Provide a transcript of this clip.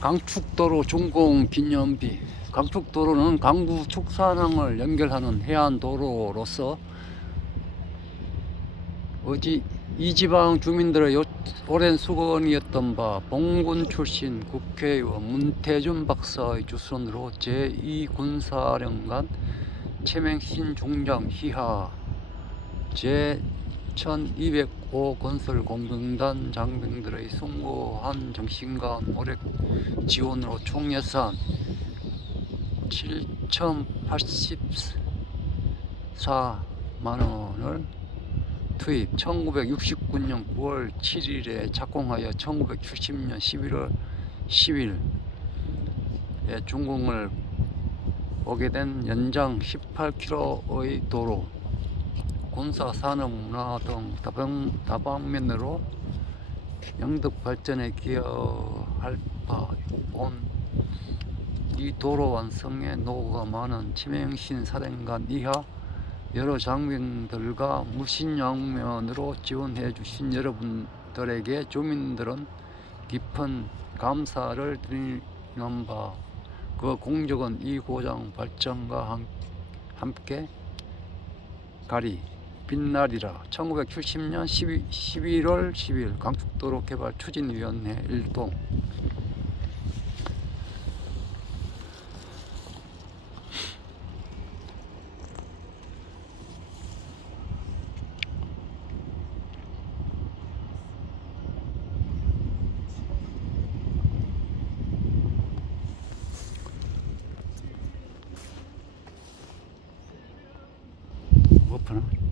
강축도로 준공 기념비. 강축도로는 강구 축산항을 연결하는 해안도로로서 어지 이 지방 주민들의 요- 오랜 수건이었던 바 봉군 출신 국회의원 문태준 박사의 주선으로 제2군사령관 최맹신 중장 희하 제 1205 건설 공병단 장병들의 숭고한 정신과 노력 지원으로 총 예산 7,084만 원을 투입 1969년 9월 7일에 착공하여 1970년 11월 10일에 준공을 오게 된 연장 18km의 도로 군사 산업 문화 등 다방, 다방면으로 영덕 발전에 기여할 바온 이 도로 완성에 노고가 많은 치명신 사령관 이하 여러 장병들과 무신양면으로 지원해 주신 여러분들에게 주민들은 깊은 감사를 드리는 바 그 공적은 이 고장 발전과 함- 함께 가리 빛나리라 1970년 12, 11월 10일 강축도로 개발 추진위원회 일동 뭐 파나?